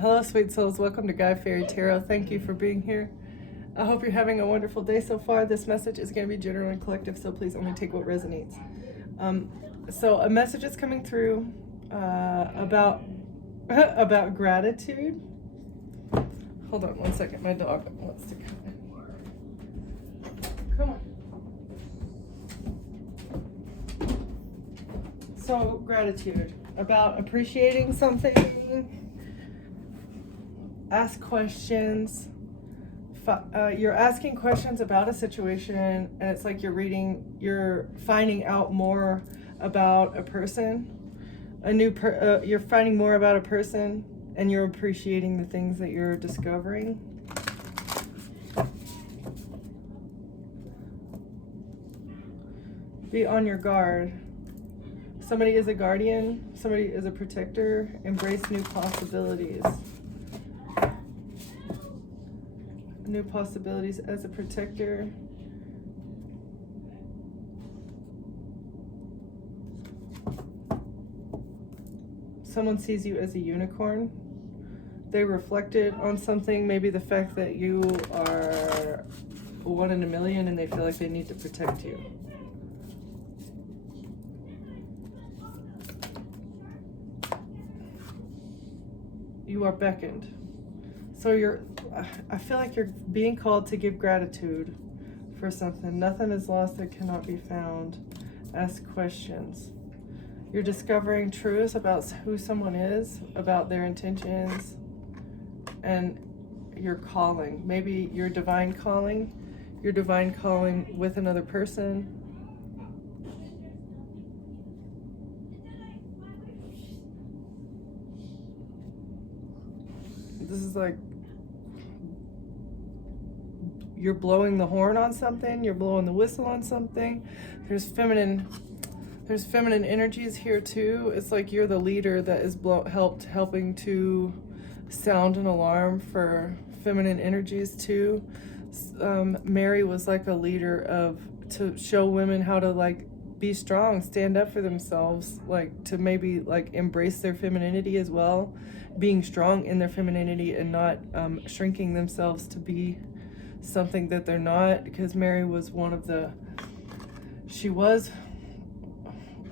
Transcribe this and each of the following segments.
Hello, sweet souls. Welcome to Guy Fairy Tarot. Thank you for being here. I hope you're having a wonderful day so far. This message is going to be general and collective, so please only take what resonates. So a message is coming through about about gratitude. Hold on one second. My dog wants to come in. Come on. So gratitude, about appreciating something. Ask questions. You're asking questions about a situation, and it's like you're finding out more about a person. You're finding more about a person, and you're appreciating the things that you're discovering. Be on your guard. Somebody is a guardian. Somebody is a protector. Embrace new possibilities. New possibilities as a protector. Someone sees you as a unicorn. They reflected on something, maybe the fact that you are one in a million and they feel like they need to protect you. You are beckoned. So I feel like you're being called to give gratitude for something. Nothing is lost that cannot be found. Ask questions. You're discovering truths about who someone is, about their intentions, and your calling. Maybe your divine calling with another person. This is like you're blowing the horn on something, you're blowing the whistle on something. There's feminine energies here too. It's like you're the leader that is helping to sound an alarm for feminine energies too. Mary was like a leader to show women how to like be strong, stand up for themselves, like to maybe like embrace their femininity as well, being strong in their femininity and not shrinking themselves to be something that they're not, because Mary was she was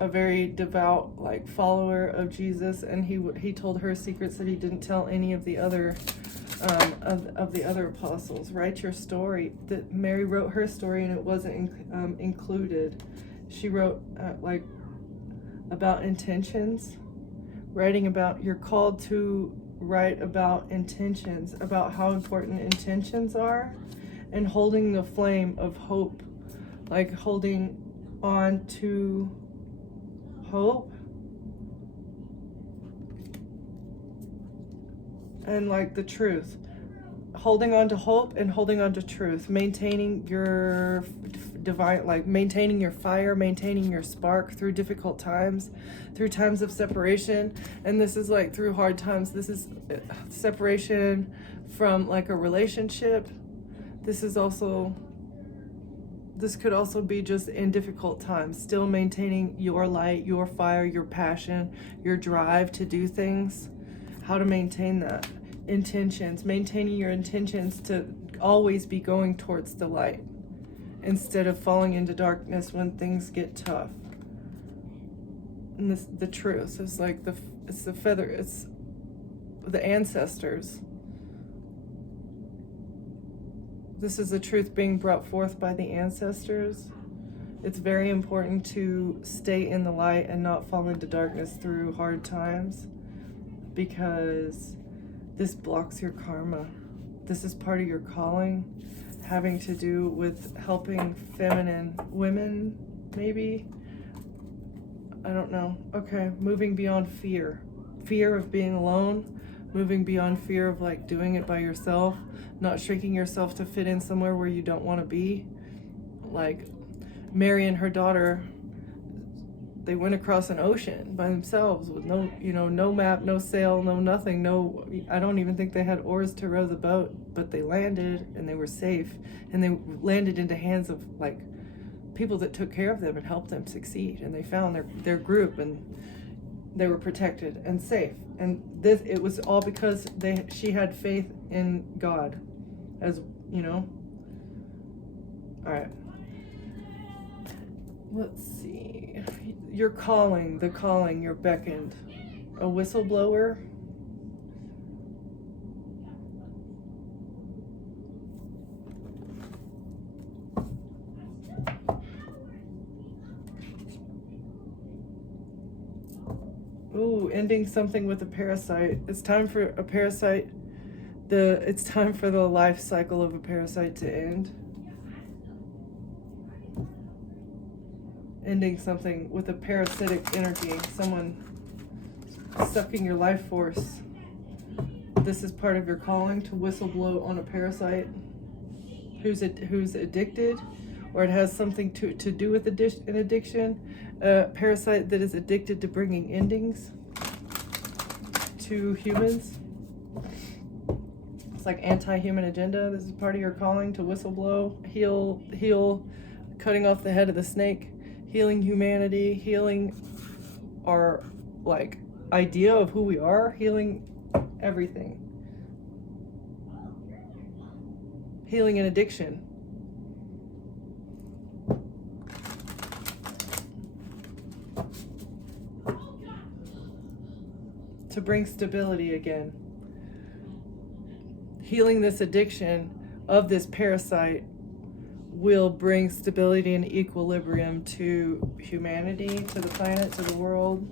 a very devout like follower of Jesus, and he told her secrets that he didn't tell any of the other of the other apostles. Write your story. That Mary wrote her story and it wasn't included. She wrote like about intentions, writing about, you're called to write about intentions, about how important intentions are, and holding the flame of hope, like holding on to hope and like the truth, holding on to hope and holding on to truth, maintaining your divine, like maintaining your fire, maintaining your spark through difficult times, through times of separation. And this is like through hard times. This is separation from like a relationship. This could also be just in difficult times, still maintaining your light, your fire, your passion, your drive to do things. How to maintain that. Intentions, maintaining your intentions to always be going towards the light instead of falling into darkness when things get tough. And the truth is like it's the feather, it's the ancestors. This is the truth being brought forth by the ancestors. It's very important to stay in the light and not fall into darkness through hard times, because this blocks your karma. This is part of your calling, having to do with helping feminine women, maybe. I don't know. Okay, moving beyond fear. Fear of being alone, moving beyond fear of like doing it by yourself, not shrinking yourself to fit in somewhere where you don't want to be. Like Mary and her daughter, they went across an ocean by themselves with no map, no sail, no nothing, I don't even think they had oars to row the boat, but they landed and they were safe, and they landed into hands of like people that took care of them and helped them succeed, and they found their group, and they were protected and safe, And this, it was all because she had faith in God, as you know. All right. Let's see. You're calling, the calling, you're beckoned. A whistleblower. Ooh, ending something with a parasite. It's time for a parasite. It's time for the life cycle of a parasite to end. Ending something with a parasitic energy. Someone sucking your life force. This is part of your calling to whistleblow on a parasite who's addicted, or it has something to do with an addiction. A parasite that is addicted to bringing endings to humans. It's like anti-human agenda. This is part of your calling to whistleblow, heal, cutting off the head of the snake, healing humanity, healing our like idea of who we are, healing everything. Healing an addiction. To bring stability again. Healing this addiction of this parasite will bring stability and equilibrium to humanity, to the planet, to the world.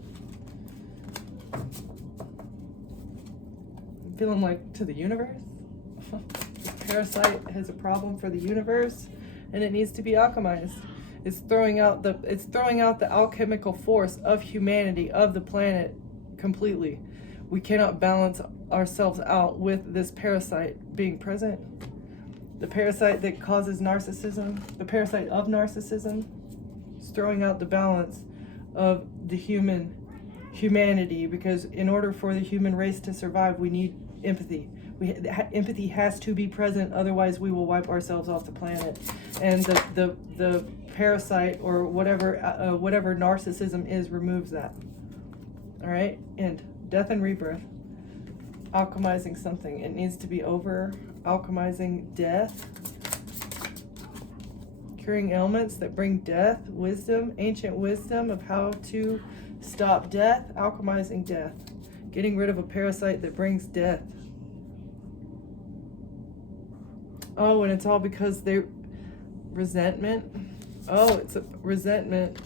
I'm feeling like to the universe. This parasite has a problem for the universe, and it needs to be alchemized. It's throwing out the alchemical force of humanity, of the planet, completely. We cannot balance ourselves out with this parasite being present. The parasite that causes narcissism, the parasite of narcissism, is throwing out the balance of the humanity, because in order for the human race to survive, we need empathy. Empathy has to be present, otherwise we will wipe ourselves off the planet. And the parasite, or whatever narcissism is, removes that. All right, and death and rebirth. Alchemizing something. It needs to be over. Alchemizing death. Curing ailments that bring death. Wisdom, ancient wisdom of how to stop death. Alchemizing death. Getting rid of a parasite that brings death. Oh, and it's all because they resentment. Oh, it's a resentment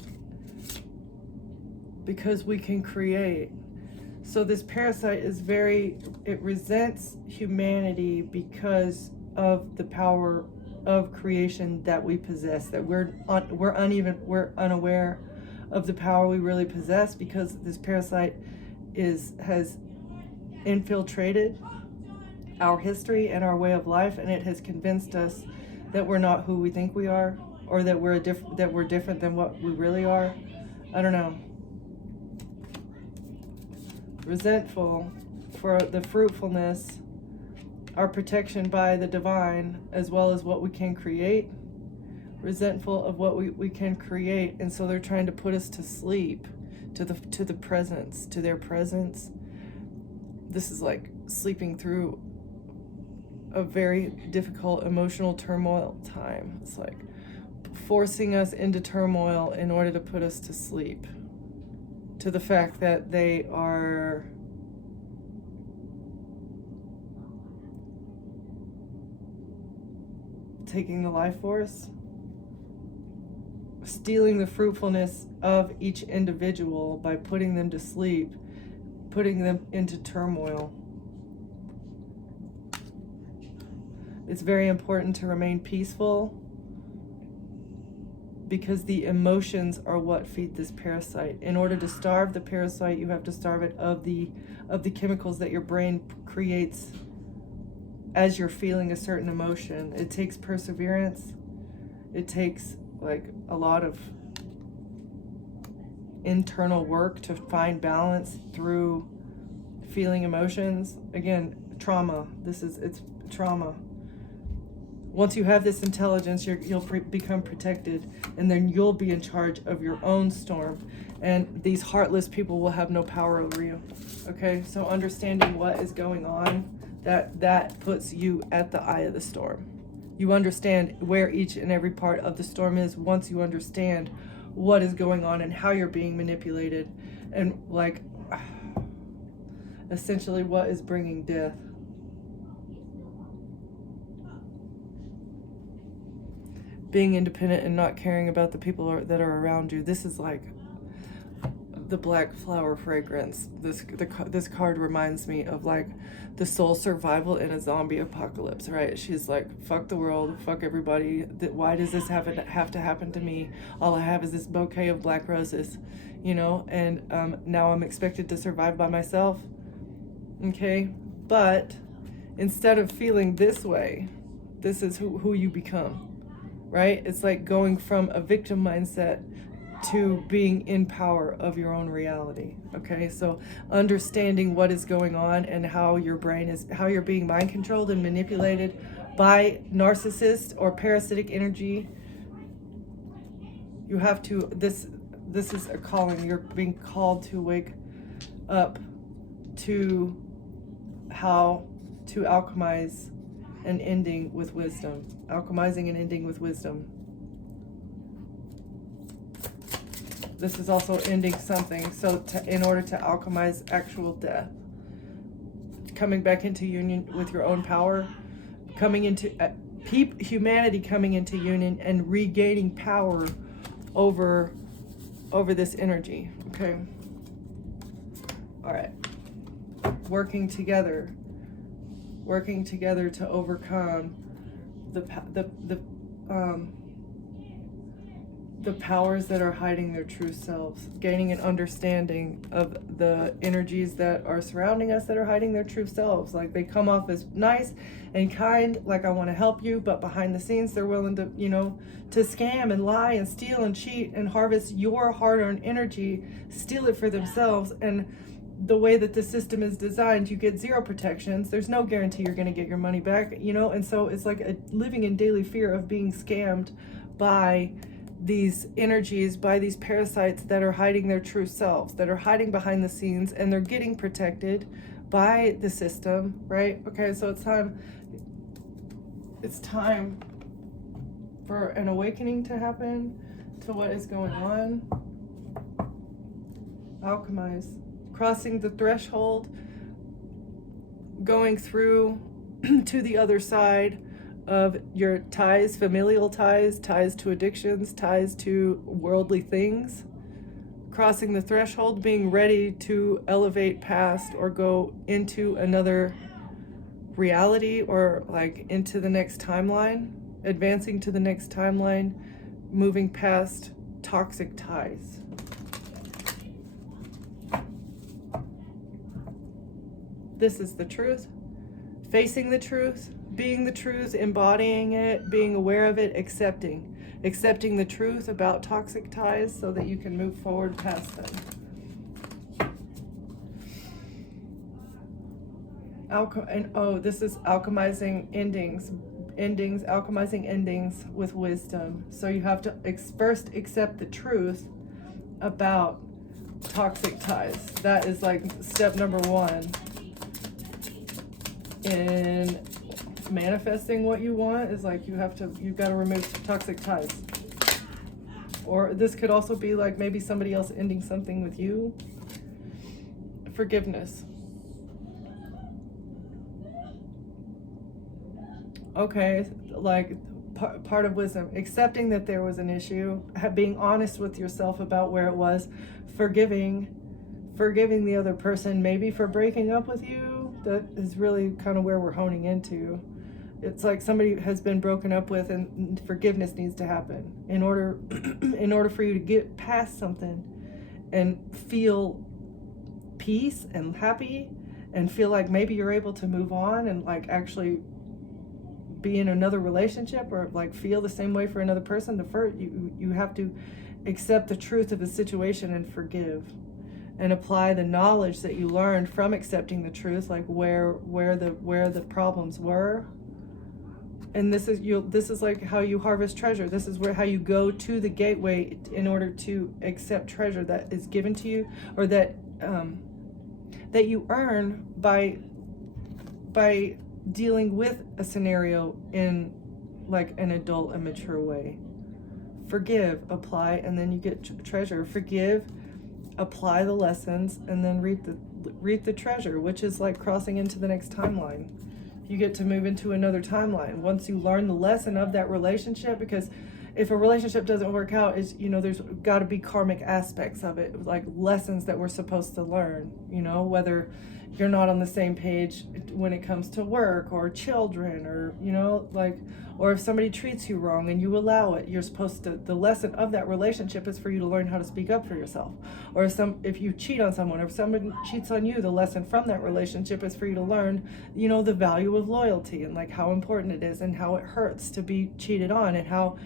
because we can create. So this parasite is it resents humanity because of the power of creation that we possess, that we're unaware of the power we really possess, because this parasite has infiltrated our history and our way of life, and it has convinced us that we're not who we think we are, or that we're different than what we really are. I don't know. Resentful for the fruitfulness, our protection by the divine, as well as what we can create. Resentful of what we can create, and so they're trying to put us to sleep, to the presence, to their presence. This is like sleeping through a very difficult emotional turmoil time. It's like forcing us into turmoil in order to put us to sleep, to the fact that they are taking the life force, stealing the fruitfulness of each individual by putting them to sleep, putting them into turmoil. It's very important to remain peaceful, because the emotions are what feed this parasite. In order to starve the parasite, you have to starve it of the chemicals that your brain creates as you're feeling a certain emotion. It takes perseverance. It takes like a lot of internal work to find balance through feeling emotions. Again, trauma. It's trauma. Once you have this intelligence, you'll become protected, and then you'll be in charge of your own storm, and these heartless people will have no power over you. Okay, so understanding what is going on, that puts you at the eye of the storm. You understand where each and every part of the storm is once you understand what is going on and how you're being manipulated, and like essentially what is bringing death. Being independent and not caring about the people that are around you. This is like the black flower fragrance. This card reminds me of like the soul survival in a zombie apocalypse, right? She's like, fuck the world, fuck everybody. Why does this have to happen to me? All I have is this bouquet of black roses, you know, and now I'm expected to survive by myself. Okay, but instead of feeling this way, this is who you become. Right? It's like going from a victim mindset to being in power of your own reality. Okay, so understanding what is going on and how your brain is, how you're being mind controlled and manipulated by narcissist or parasitic energy. You have to, this is a calling. You're being called to wake up to how to alchemize an ending with wisdom. Alchemizing an ending with wisdom. This is also ending something. So in order to alchemize actual death, coming back into union with your own power, coming into humanity coming into union and regaining power over this energy. Okay. All right. Working together to overcome the powers that are hiding their true selves, gaining an understanding of the energies that are surrounding us that are hiding their true selves. Like they come off as nice and kind, like I want to help you, but behind the scenes they're willing to, you know, to scam and lie and steal and cheat and harvest your hard-earned energy, steal it for themselves. And the way that the system is designed, you get zero protections. There's no guarantee you're going to get your money back, you know, and so it's like living in daily fear of being scammed by these energies, by these parasites that are hiding their true selves, that are hiding behind the scenes, and they're getting protected by the system, right? Okay, so it's time for an awakening to happen to what is going on. Alchemize. Crossing the threshold, going through to the other side of your ties, familial ties, ties to addictions, ties to worldly things. Crossing the threshold, being ready to elevate past or go into another reality or like into the next timeline, advancing to the next timeline, moving past toxic ties. This is the truth. Facing the truth, being the truth, embodying it, being aware of it, accepting the truth about toxic ties so that you can move forward past them. This is alchemizing endings, alchemizing endings with wisdom. So you have to first accept the truth about toxic ties. That is like step number one in manifesting what you want, is like you've got to remove toxic ties. Or this could also be like maybe somebody else ending something with you. Forgiveness. Okay, like part of wisdom, accepting that there was an issue, being honest with yourself about where it was, forgiving the other person maybe for breaking up with you. That is really kind of where we're honing into. It's like somebody has been broken up with and forgiveness needs to happen in order for you to get past something and feel peace and happy and feel like maybe you're able to move on and like actually be in another relationship or like feel the same way for another person. You have to accept the truth of the situation and forgive. And apply the knowledge that you learned from accepting the truth, like where the problems were, And this is like how you harvest treasure. This is how you go to the gateway in order to accept treasure that is given to you, or that you earn by dealing with a scenario in like an adult and mature way. Forgive, apply, and then you get treasure. Forgive, apply the lessons, and then reap the treasure, which is like crossing into the next timeline. You get to move into another timeline once you learn the lesson of that relationship. Because if a relationship doesn't work out, there's got to be karmic aspects of it, like lessons that we're supposed to learn. Whether you're not on the same page when it comes to work or children, or or if somebody treats you wrong and you allow it, you're supposed to, the lesson of that relationship is for you to learn how to speak up for yourself. Or if you cheat on someone, or if someone cheats on you, the lesson from that relationship is for you to learn, the value of loyalty, and like how important it is, and how it hurts to be cheated on, and how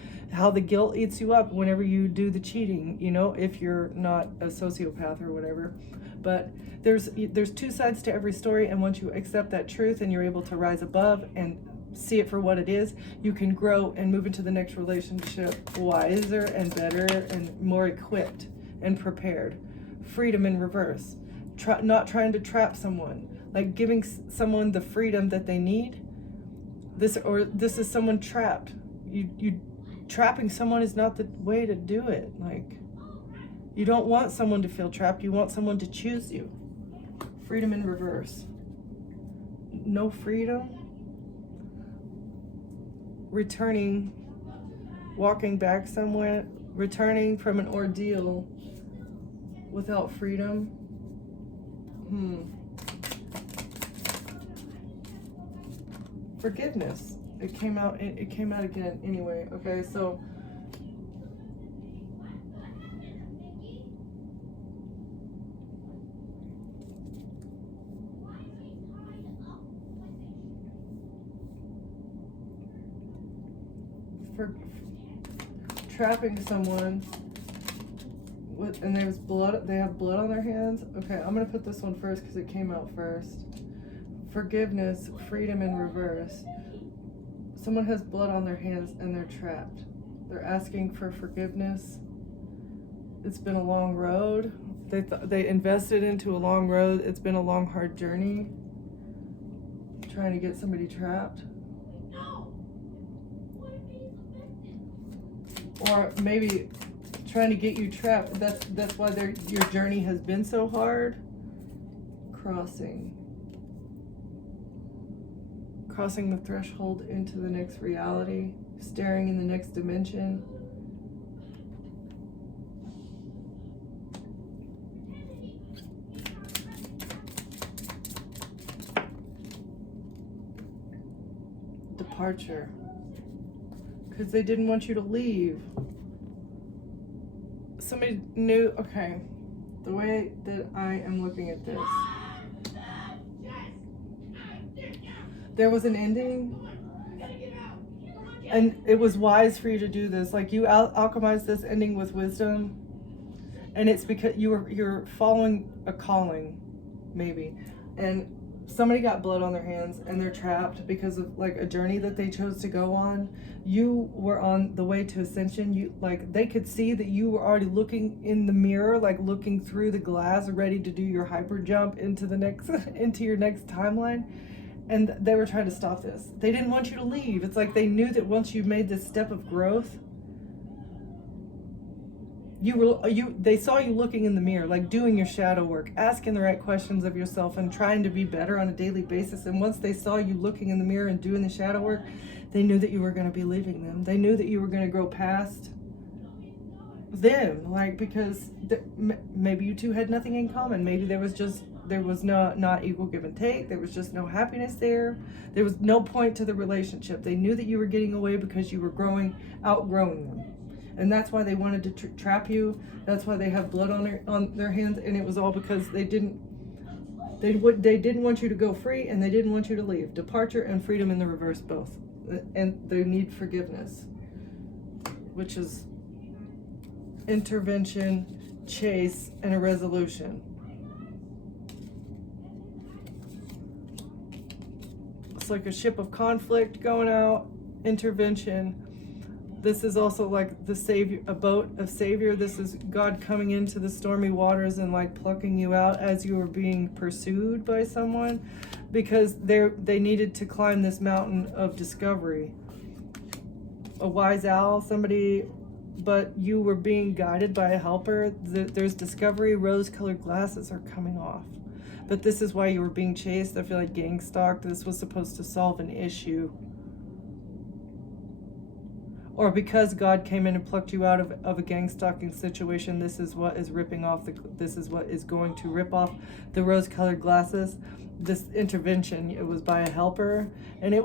the guilt eats you up whenever you do the cheating, if you're not a sociopath or whatever. But there's two sides to every story, and once you accept that truth and you're able to rise above and see it for what it is, you can grow and move into the next relationship wiser and better and more equipped and prepared. Freedom in reverse. Not trying to trap someone, like giving someone the freedom that they need. This is someone trapped. You trapping someone is not the way to do it. Like, you don't want someone to feel trapped. You want someone to choose you. Freedom in reverse. No freedom. Returning, walking back somewhere, returning from an ordeal without freedom. Forgiveness. It came out again anyway. Okay, so for trapping someone and there's blood, they have blood on their hands. Okay, I'm gonna put this one first because it came out first. Forgiveness, freedom in reverse. Someone has blood on their hands and they're trapped. They're asking for forgiveness. It's been a long road. They invested into a long road. It's been a long, hard journey. Trying to get somebody trapped. Or maybe trying to get you trapped. That's why your journey has been so hard. Crossing the threshold into the next reality, staring in the next dimension. Departure. Because they didn't want you to leave. Somebody knew, okay, the way that I am looking at this. There was an ending, and it was wise for you to do this. Like, you alchemized this ending with wisdom, and it's because you're following a calling, maybe, and somebody got blood on their hands and they're trapped because of like a journey that they chose to go on. You were on the way to ascension. They could see that you were already looking in the mirror, like looking through the glass, ready to do your hyper jump into your next timeline. And they were trying to stop this. They didn't want you to leave. It's like they knew that once you made this step of growth, they saw you looking in the mirror, like doing your shadow work, asking the right questions of yourself and trying to be better on a daily basis. And once they saw you looking in the mirror and doing the shadow work, they knew that you were going to be leaving them. They knew that you were going to grow past them, because maybe you two had nothing in common. Maybe there was not equal give and take. There was just no happiness there. There was no point to the relationship. They knew that you were getting away because you were outgrowing them. And that's why they wanted to trap you. That's why they have blood on their hands. And it was all because they didn't want you to go free, and they didn't want you to leave. Departure and freedom in the reverse, both. And they need forgiveness, which is intervention, chase, and a resolution. It's like a ship of conflict going out, intervention. This is also like the savior, a boat of savior. This is God coming into the stormy waters and like plucking you out as you were being pursued by someone, because they needed to climb this mountain of discovery. A wise owl, somebody, but you were being guided by a helper. There's discovery. Rose-colored glasses are coming off. But this is why you were being chased. I feel like gang stalked. This was supposed to solve an issue. Or because God came in and plucked you out of a gang stalking situation, this is what is ripping off this is what is going to rip off the rose-colored glasses. This intervention, it was by a helper, and it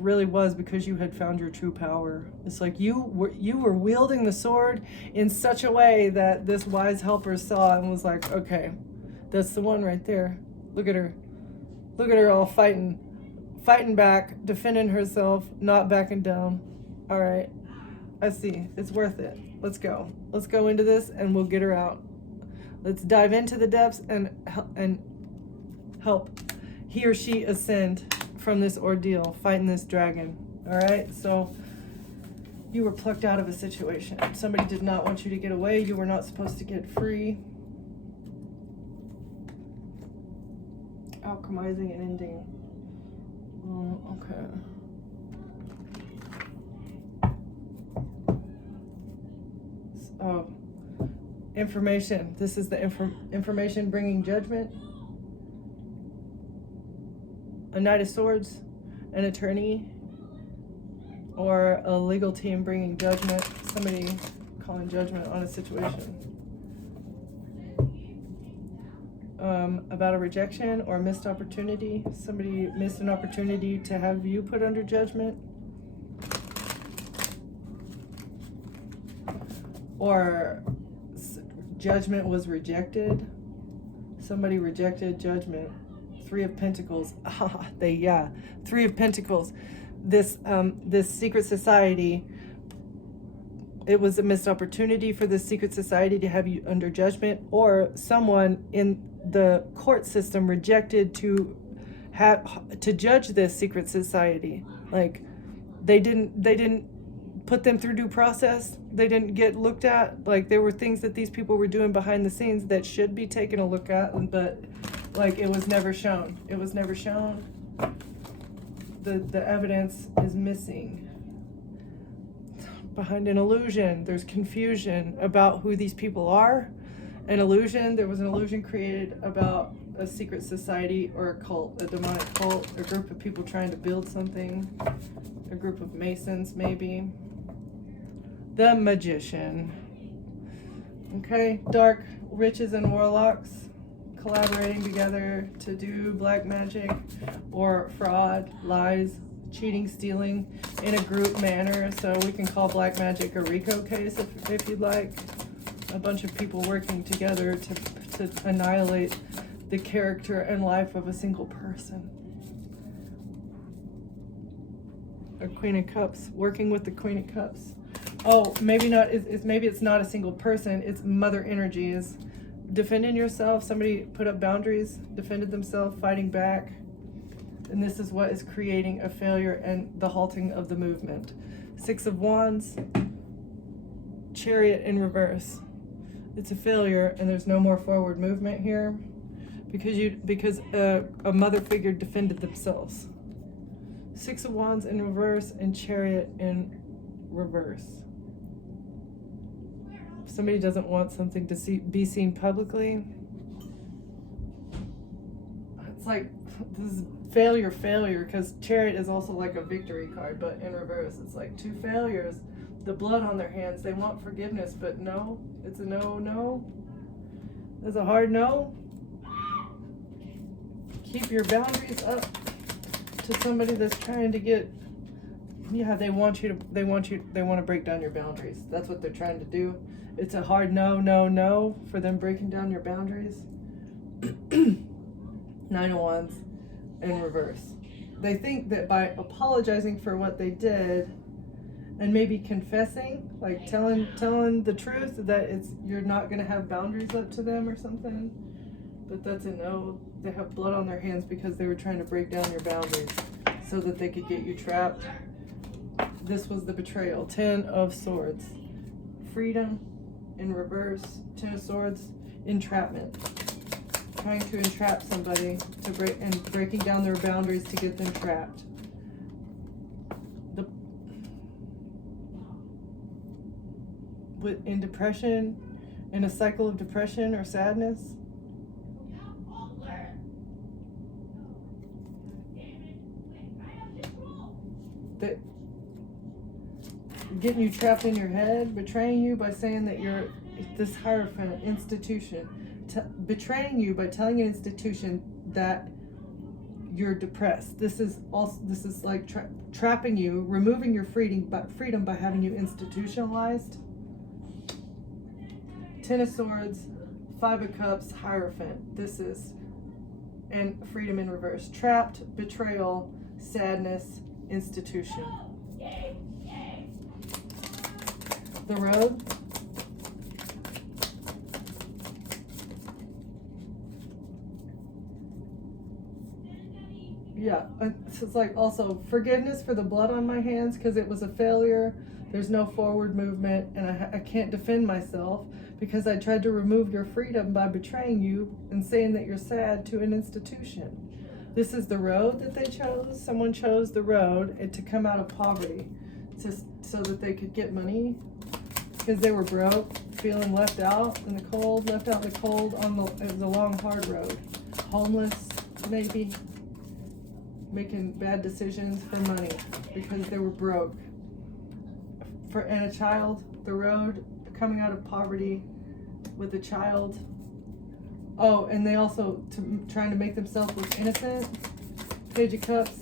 really was because you had found your true power. It's like you were wielding the sword in such a way that this wise helper saw and was like, okay, that's the one right there. Look at her all fighting back, defending herself, not backing down. All right, I see. It's worth it. Let's go into this, and we'll get her out. Let's dive into the depths and help he or she ascend from this ordeal, fighting this dragon. All right, so you were plucked out of a situation. Somebody did not want you to get away. You were not supposed to get free. Alchemizing and ending. Okay. Oh, information. This is the information bringing judgment. A Knight of Swords, an attorney, or a legal team bringing judgment. Somebody calling judgment on a situation. About a rejection or a missed opportunity. Somebody missed an opportunity to have you put under judgment. Or judgment was rejected. Somebody rejected judgment. Three of Pentacles. Three of Pentacles. This secret society, it was a missed opportunity for this secret society to have you under judgment, or someone in the court system rejected to judge this secret society. Like they didn't put them through due process. They didn't get looked at. Like there were things that these people were doing behind the scenes that should be taken a look at, but like it was never shown. It was never shown. The evidence is missing. Behind an illusion, there's confusion about who these people are. An illusion, there was an illusion created about a secret society or a cult, a demonic cult, a group of people trying to build something, a group of Masons maybe. The Magician. Okay, dark witches and warlocks collaborating together to do black magic or fraud, lies, cheating, stealing in a group manner. So we can call black magic a RICO case if you'd like. A bunch of people working together to annihilate the character and life of a single person. A Queen of Cups, working with the Queen of Cups. Oh, maybe not. Maybe it's not a single person. It's mother energies. Defending yourself. Somebody put up boundaries, defended themselves, fighting back. And this is what is creating a failure and the halting of the movement. Six of Wands, Chariot in reverse. It's a failure, and there's no more forward movement here because a mother figure defended themselves. Six of Wands in reverse and Chariot in reverse. If somebody doesn't want something to be seen publicly, it's like this is failure, because Chariot is also like a victory card, but in reverse, it's like two failures. The blood on their hands, they want forgiveness, but no, it's a no. It's a hard no. Keep your boundaries up to somebody that's trying to get, they want to break down your boundaries. That's what they're trying to do. It's a hard no for them breaking down your boundaries. Nine of Wands in reverse. They think that by apologizing for what they did and maybe confessing, like telling the truth, that you're not going to have boundaries up to them or something. But that's a no. They have blood on their hands because they were trying to break down your boundaries so that they could get you trapped. This was the betrayal. 10 of Swords. Freedom in reverse. 10 of Swords. Entrapment. Trying to entrap somebody to breaking down their boundaries to get them trapped. In depression, in a cycle of depression or sadness. That getting you trapped in your head, betraying you by saying that you're this Hierophant institution, betraying you by telling an institution that you're depressed. This is like trapping you, removing your freedom by having you institutionalized. 10 of Swords, 5 of Cups, Hierophant. This is, and freedom in reverse. Trapped, betrayal, sadness, institution. The Road. Yeah, it's like also forgiveness for the blood on my hands because it was a failure. There's no forward movement, and I can't defend myself because I tried to remove your freedom by betraying you and saying that you're sad to an institution. This is the road that they chose. Someone chose the road to come out of poverty so that they could get money because they were broke, feeling left out in the cold, it was a long, hard road. Homeless, maybe. Making bad decisions for money because they were broke. And a child, the road, coming out of poverty with a child. Oh, and they also trying to make themselves look innocent. Page of Cups.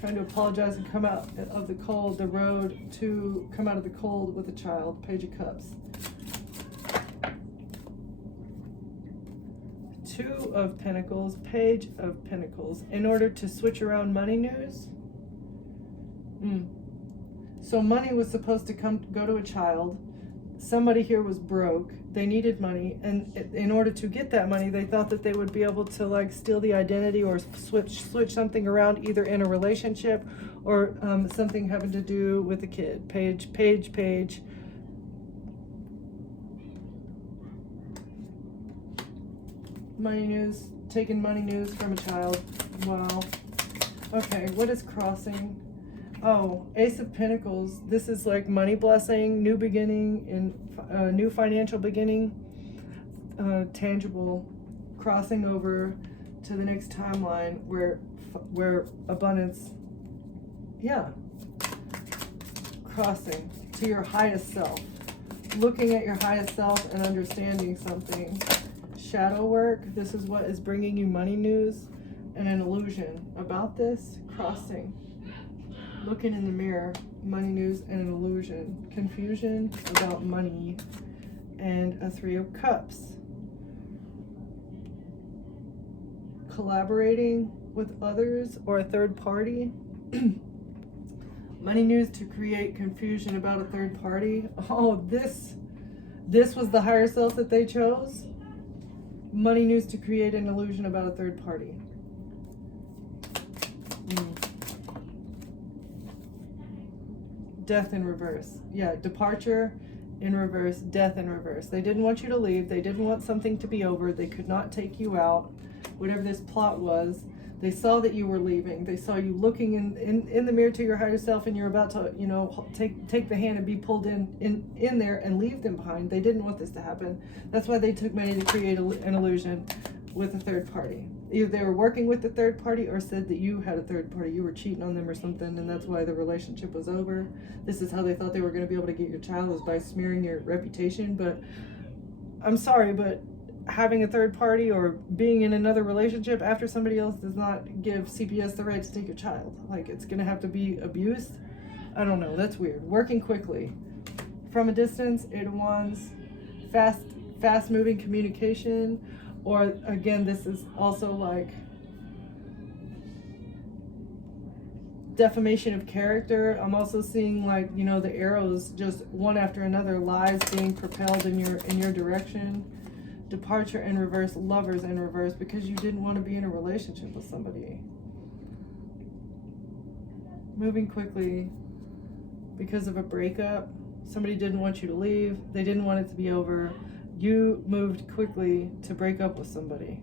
Trying to apologize and come out of the cold, the road to come out of the cold with a child. Page of Cups. 2 of Pentacles, Page of Pentacles, in order to switch around money news. So money was supposed to go to a child. Somebody here was broke. They needed money, and in order to get that money, they thought that they would be able to like steal the identity or switch something around, either in a relationship or something having to do with a kid. Page. Money news, taking money news from a child. Wow. Okay, what is crossing? Oh, Ace of Pentacles. This is like money blessing, new beginning, and new financial beginning, tangible, crossing over to the next timeline where abundance, yeah, crossing to your highest self, looking at your highest self and understanding something. Shadow work. This is what is bringing you money news and an illusion about this. Crossing. Looking in the mirror. Money news and an illusion. Confusion about money. And a 3 of Cups. Collaborating with others or a third party. Money news to create confusion about a third party. Oh, this was the higher self that they chose. Money news to create an illusion about a third party. Death in reverse. Yeah, departure in reverse, death in reverse. They didn't want you to leave. They didn't want something to be over. They could not take you out. Whatever this plot was, they saw that you were leaving. They saw you looking in the mirror to your higher self, and you're about to, take the hand and be pulled in there and leave them behind. They didn't want this to happen. That's why they took money to create an illusion with a third party. Either they were working with the third party or said that you had a third party. You were cheating on them or something, and that's why the relationship was over. This is how they thought they were going to be able to get your child, was by smearing your reputation. But I'm sorry, but having a third party or being in another relationship after somebody else does not give CPS the right to take your child. Like, it's going to have to be abused. I don't know. That's weird. Working quickly. From a distance, 8 of Wands. Fast moving communication. Or again, this is also like defamation of character. I'm also seeing like, the arrows just one after another, lies being propelled in your direction. Departure in reverse, lovers in reverse, because you didn't want to be in a relationship with somebody. moving quickly because of a breakup. Somebody didn't want you to leave. They didn't want it to be over. You moved quickly to break up with somebody.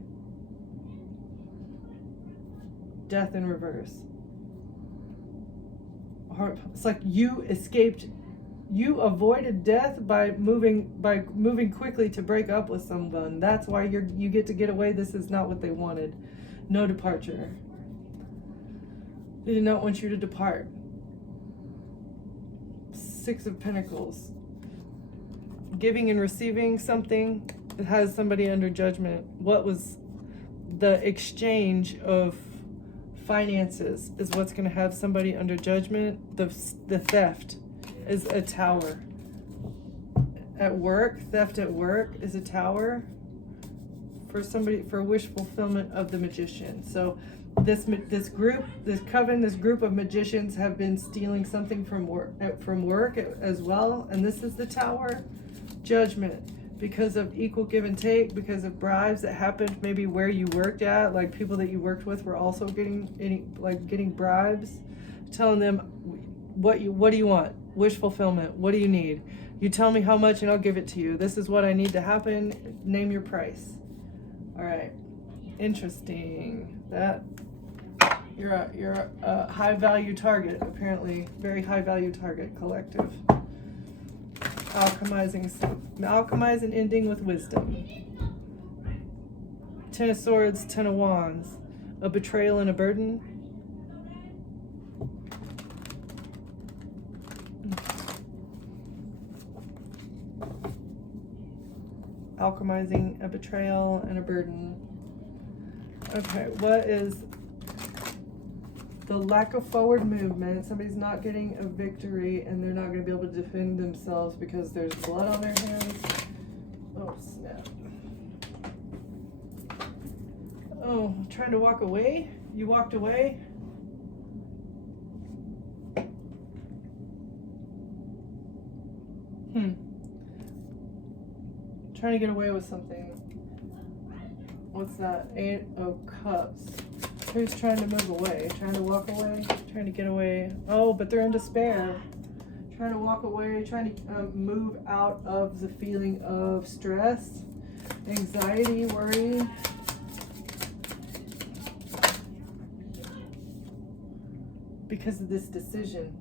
Death in reverse. It's like you escaped. You avoided death by moving quickly to break up with someone. That's why you get to get away. This is not what they wanted. No departure. They did not want you to depart. 6 of Pentacles. Giving and receiving something that has somebody under judgment. What was the exchange of finances is what's going to have somebody under judgment. The theft is a tower. At work, theft at work is a tower for somebody, for wish fulfillment of the magician. So this group, this coven, this group of magicians have been stealing something from work as well, and this is the tower. Judgment. Because of equal give and take, because of bribes that happened maybe where you worked at, like people that you worked with were also getting bribes, telling them what do you want? Wish fulfillment. What do you need? You tell me how much and I'll give it to you. This is what I need to happen. Name your price. All right. Interesting. That you're a high value target, apparently. Very high value target, collective. Alchemize and ending with wisdom. 10 of Swords, 10 of Wands. A betrayal and a burden. Alchemizing, a betrayal, and a burden. Okay, what is the lack of forward movement? Somebody's not getting a victory and they're not going to be able to defend themselves because there's blood on their hands. Oh, snap. Oh, trying to walk away? You walked away? Trying to get away with something. What's that? 8 of Cups. Who's trying to move away? Trying to walk away? Trying to get away? Oh, but they're in despair. Trying to walk away, trying to move out of the feeling of stress, anxiety, worry. Because of this decision.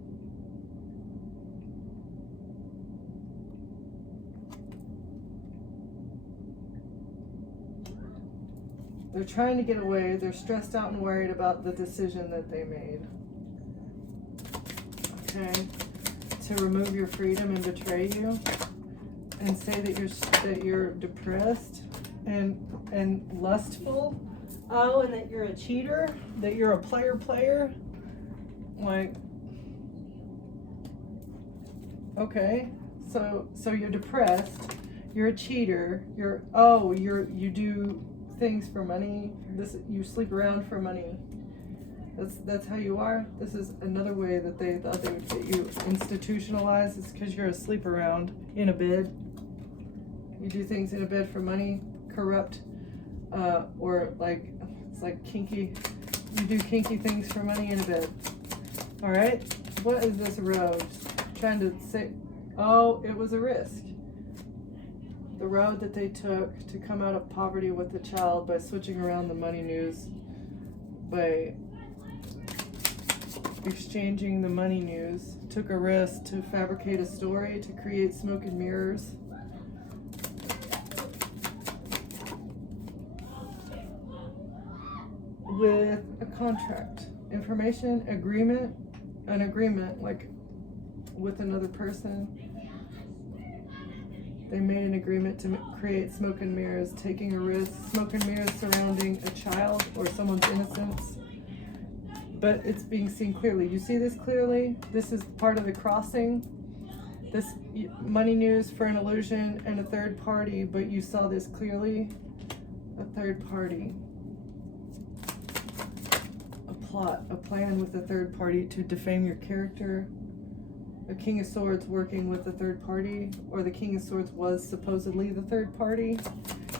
They're trying to get away. They're stressed out and worried about the decision that they made. Okay? To remove your freedom and betray you, and say that you're depressed and lustful. Oh, and that you're a cheater, that you're a player. Like, okay, so you're depressed. You're a cheater. You do things for money. You sleep around for money. That's how you are. This is another way that they thought they would get you institutionalized. It's because you're asleep around in a bed. You do things in a bed for money, corrupt, or like it's like kinky. You do kinky things for money in a bed. All right. What is this road? Trying to say, oh, it was a risk. The road that they took to come out of poverty with the child by switching around the money news, by exchanging the money news, took a risk to fabricate a story, to create smoke and mirrors. With a contract, information, agreement, an agreement like with another person. They made an agreement to create smoke and mirrors, taking a risk, smoke and mirrors surrounding a child or someone's innocence. But it's being seen clearly. You see this clearly? This is part of the crossing. This money news for an illusion and a third party, but you saw this clearly. A third party. A plot, a plan with a third party to defame your character. A King of Swords working with the third party, or the King of Swords was supposedly the third party.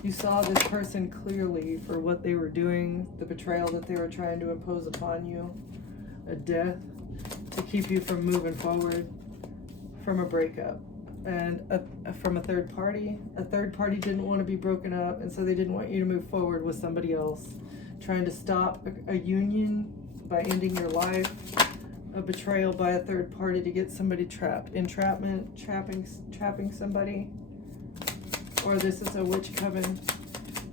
You saw this person clearly for what they were doing, the betrayal that they were trying to impose upon you, a death. to keep you from moving forward from a breakup. And from a third party didn't want to be broken up, and so they didn't want you to move forward with somebody else, trying to stop a union by ending your life, a betrayal by a third party to get somebody trapped, entrapment, trapping somebody, or this is a witch coven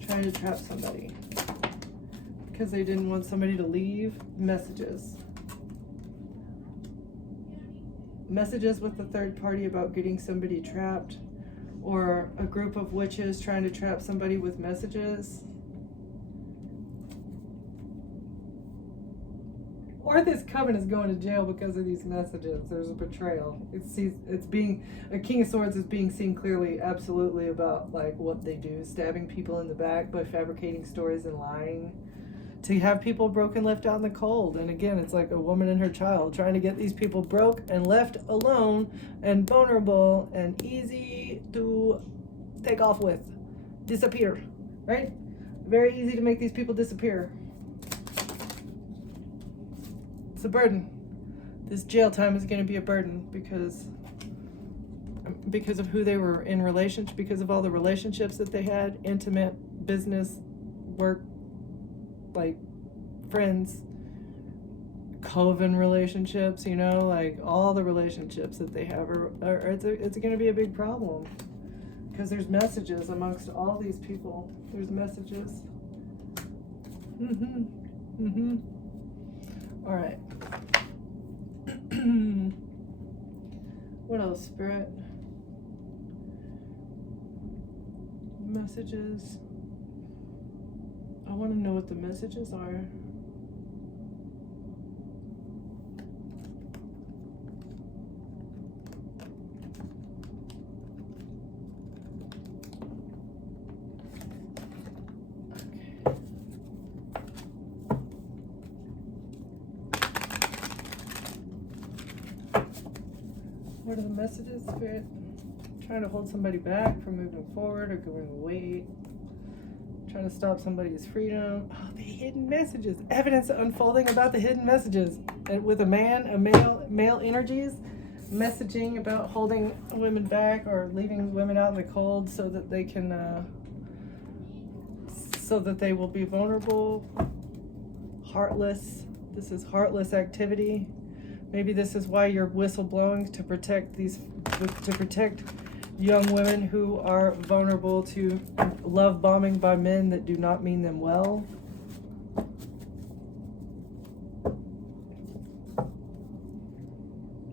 trying to trap somebody because they didn't want somebody to leave. Messages with the third party about getting somebody trapped, or a group of witches trying to trap somebody with messages, or this coven is going to jail because of these messages. There's a betrayal. It's being, a King of Swords is being seen clearly, absolutely, about like what they do, stabbing people in the back by fabricating stories and lying, to have people broken, left out in the cold. And again, it's like a woman and her child trying to get these people broke and left alone and vulnerable and easy to take off with, disappear, right? Very easy to make these people disappear. It's a burden. This jail time is going to be a burden because of who they were in relationship, because of all the relationships that they had, intimate, business, work, like friends, coven relationships, like all the relationships that they have it's going to be a big problem because there's messages amongst all these people. There's messages. All right. What else, Spirit? Messages. I want to know what the messages are. What are the messages, Spirit? Trying to hold somebody back from moving forward or going away. Trying to stop somebody's freedom. Oh, the hidden messages. Evidence unfolding about the hidden messages. And with a male energies, messaging about holding women back or leaving women out in the cold so that they can, so that they will be vulnerable, heartless. This is heartless activity. Maybe this is why you're whistleblowing, to protect young women who are vulnerable to love bombing by men that do not mean them well.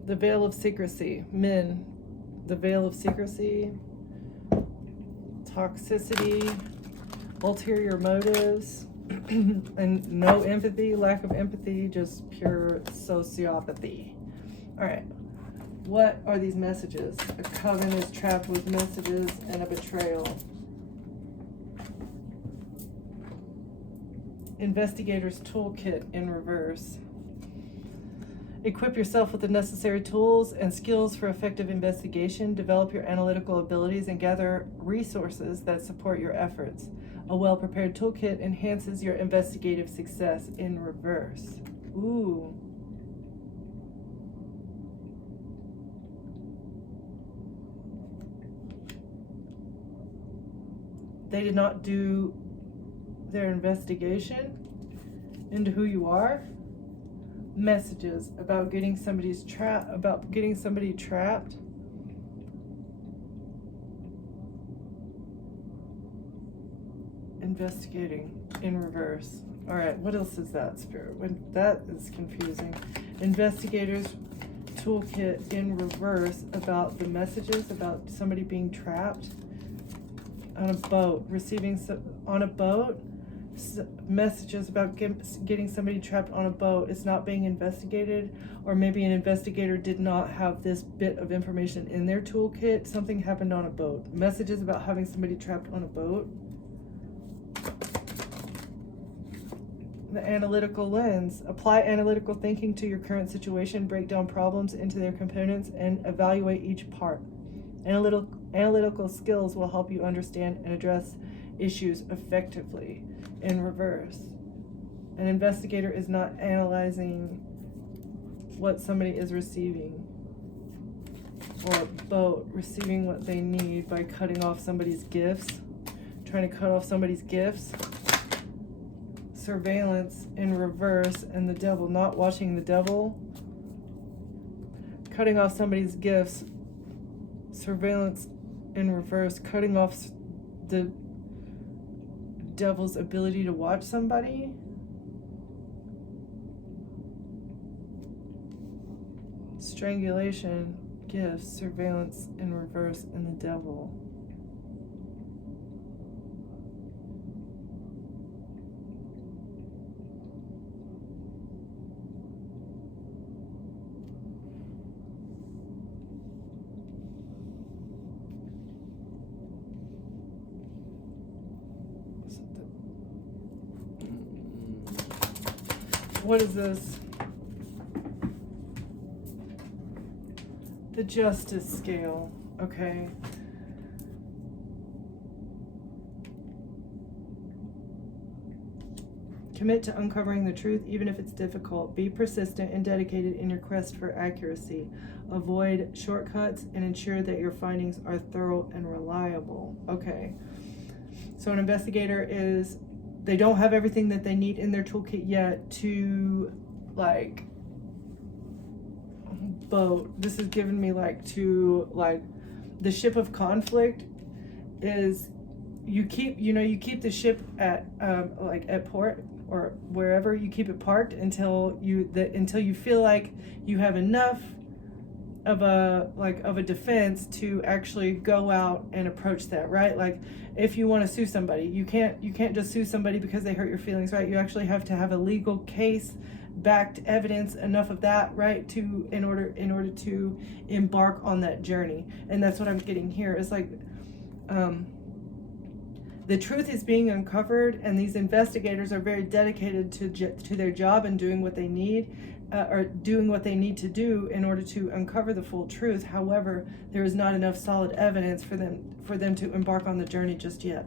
The veil of secrecy. Men. The veil of secrecy. Toxicity. Ulterior motives. And no empathy, lack of empathy, just pure sociopathy. All right. What are these messages? A coven is trapped with messages and a betrayal. Investigator's toolkit in reverse. Equip yourself with the necessary tools and skills for effective investigation. Develop your analytical abilities and gather resources that support your efforts. A well-prepared toolkit enhances your investigative success in reverse. Ooh. They did not do their investigation into who you are. Messages about getting somebody trapped. Investigating in reverse. All right, what else is that, Spirit? That is confusing. Investigators toolkit in reverse about the messages about somebody being trapped on a boat, on a boat, messages about getting somebody trapped on a boat. It's not being investigated, or maybe an investigator did not have this bit of information in their toolkit. Something happened on a boat. Messages about having somebody trapped on a boat. The analytical lens. Apply analytical thinking to your current situation, break down problems into their components, and evaluate each part. Analytical skills will help you understand and address issues effectively. In reverse, an investigator is not analyzing what somebody is receiving. Or boat, receiving what they need by cutting off somebody's gifts. Trying to cut off somebody's gifts. Surveillance in reverse, and the devil, not watching the devil. Cutting off somebody's gifts. Surveillance in reverse, cutting off the devil's ability to watch somebody. Strangulation, gifts, surveillance in reverse, and the devil. What is this? The justice scale, okay. Commit to uncovering the truth even if it's difficult. Be persistent and dedicated in your quest for accuracy. Avoid shortcuts and ensure that your findings are thorough and reliable. Okay. So an investigator is, they don't have everything that they need in their toolkit yet to, like, boat. This is giving me the ship of conflict is, you keep the ship at at port or wherever, you keep it parked until you feel like you have enough of a defense to actually go out and approach that, right? Like, if you want to sue somebody, you can't just sue somebody because they hurt your feelings, right? You actually have to have a legal case, backed evidence, enough of that, right, to in order to embark on that journey. And that's what I'm getting here. Is like, the truth is being uncovered, and these investigators are very dedicated to their job and doing what they need, or doing what they need to do in order to uncover the full truth. However, there is not enough solid evidence for them to embark on the journey just yet.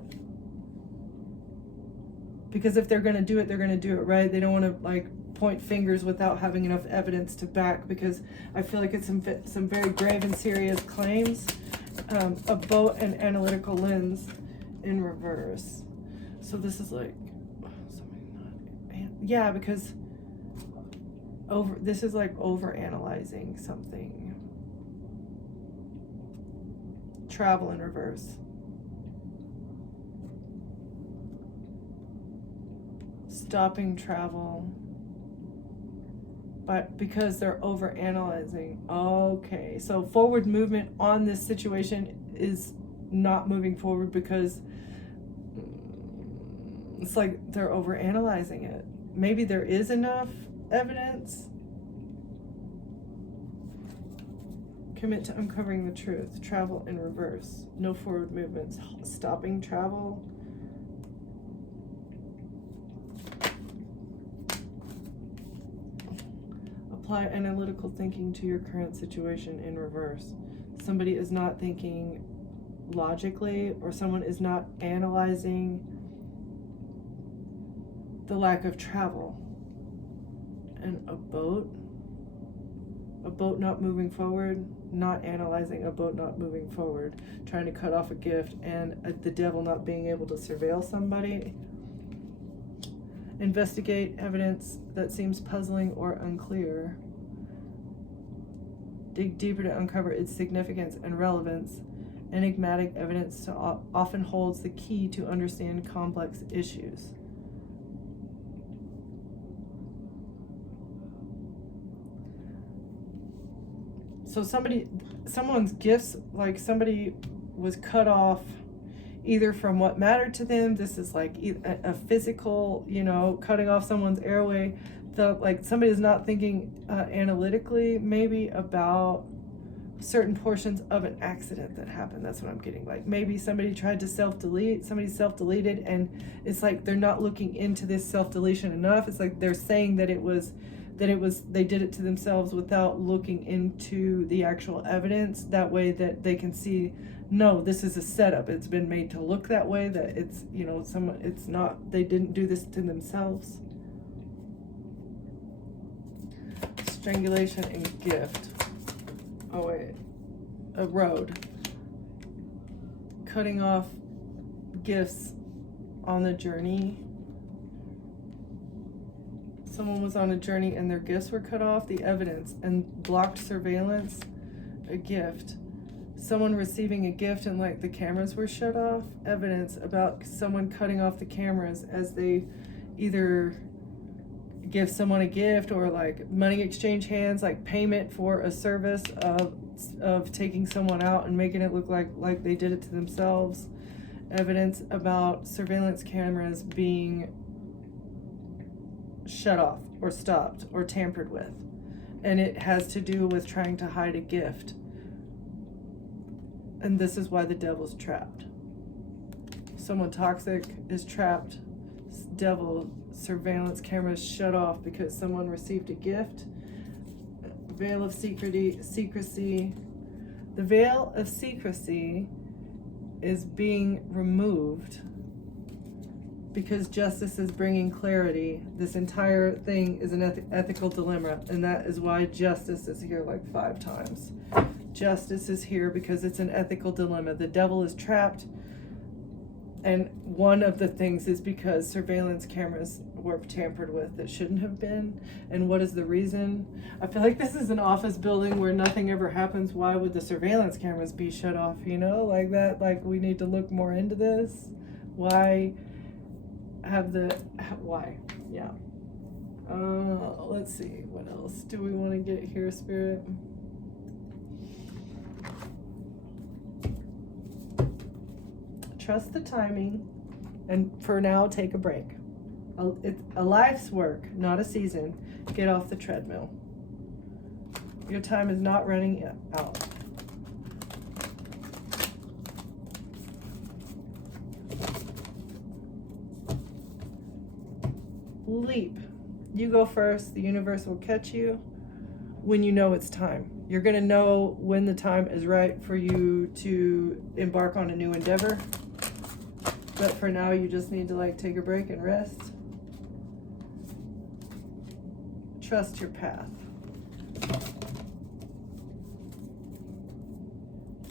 Because if they're going to do it, they're going to do it, right? They don't want to point fingers without having enough evidence to back, because I feel like it's some very grave and serious claims. A boat and analytical lens in reverse. So this is like, yeah, because this is like over analyzing something. Travel in reverse. Stopping travel. But because they're over analyzing. Okay, so forward movement on this situation is not moving forward because it's like they're over analyzing it. Maybe there is enough evidence. Commit to uncovering the truth. Travel in reverse. No forward movements. Stopping travel. Apply analytical thinking to your current situation in reverse. Somebody is not thinking logically, or someone is not analyzing the lack of travel. And a boat not moving forward, not analyzing a boat not moving forward, trying to cut off a gift, and the devil not being able to surveil somebody. Investigate evidence that seems puzzling or unclear. Dig deeper to uncover its significance and relevance. Enigmatic evidence often holds the key to understand complex issues. So someone's gifts, like somebody was cut off either from what mattered to them. This is like a physical, cutting off someone's airway. Like somebody is not thinking analytically maybe about certain portions of an accident that happened. That's what I'm getting. Like maybe somebody tried to somebody self-deleted, and it's like they're not looking into this self-deletion enough. It's like they're saying that they did it to themselves without looking into the actual evidence. That way that they can see, no, this is a setup. It's been made to look that way, that it's, it's not, they didn't do this to themselves. strangulation, and gift. Oh wait, a road. Cutting off gifts on the journey. Someone was on a journey and their gifts were cut off. The evidence and blocked surveillance, a gift. Someone receiving a gift and like the cameras were shut off. Evidence about someone cutting off the cameras as they either give someone a gift or like money exchange hands, like payment for a service of taking someone out and making it look like they did it to themselves. Evidence about surveillance cameras being shut off or stopped or tampered with, and it has to do with trying to hide a gift. And this is why the devil's trapped. Someone toxic is trapped. Devil surveillance cameras shut off because someone received a gift. Veil of secrecy. The veil of secrecy is being removed because justice is bringing clarity. This entire thing is an ethical dilemma, and that is why justice is here like 5 times. Justice is here because it's an ethical dilemma. The devil is trapped, and one of the things is because surveillance cameras were tampered with that shouldn't have been. And what is the reason? I feel like this is an office building where nothing ever happens. Why would the surveillance cameras be shut off? You know, like that, like we need to look more into this. Why? Yeah. Let's see, what else do we want to get here, Spirit? Trust the timing, and for now, take a break. It's a life's work, not a season. Get off the treadmill. Your time is not running out. Leap. You go first. The universe will catch you when you know it's time. You're going to know when the time is right for you to embark on a new endeavor. But for now, you just need to like take a break and rest. Trust your path.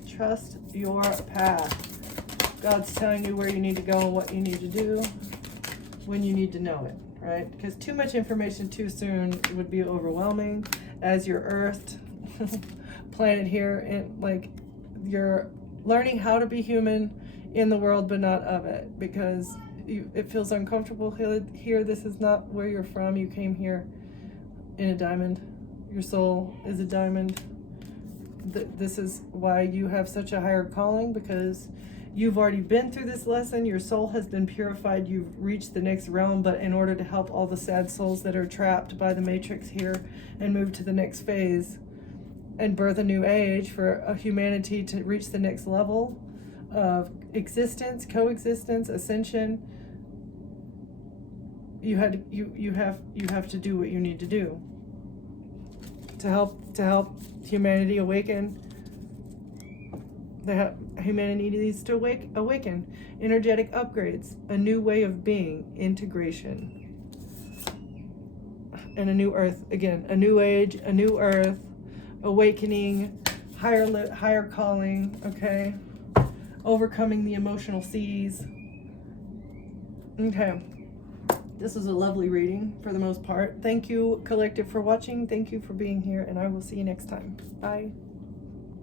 Trust your path. God's telling you where you need to go and what you need to do when you need to know it, right? Because too much information too soon would be overwhelming. As your Earth planet here, and like you're learning how to be human in the world, but not of it, because it feels uncomfortable here. This is not where you're from. You came here in a diamond. Your soul is a diamond. This is why you have such a higher calling, because you've already been through this lesson. Your soul has been purified. You've reached the next realm, but in order to help all the sad souls that are trapped by the matrix here and move to the next phase and birth a new age for a humanity to reach the next level of existence, coexistence, ascension, you have to do what you need to do to help humanity awaken. Humanity needs to awaken. Energetic upgrades, a new way of being, integration, and a new earth. Again, a new age, a new earth, awakening, higher calling. Okay. Overcoming the emotional seas. Okay. This is a lovely reading for the most part. Thank you, Collective, for watching. Thank you for being here, and I will see you next time. Bye.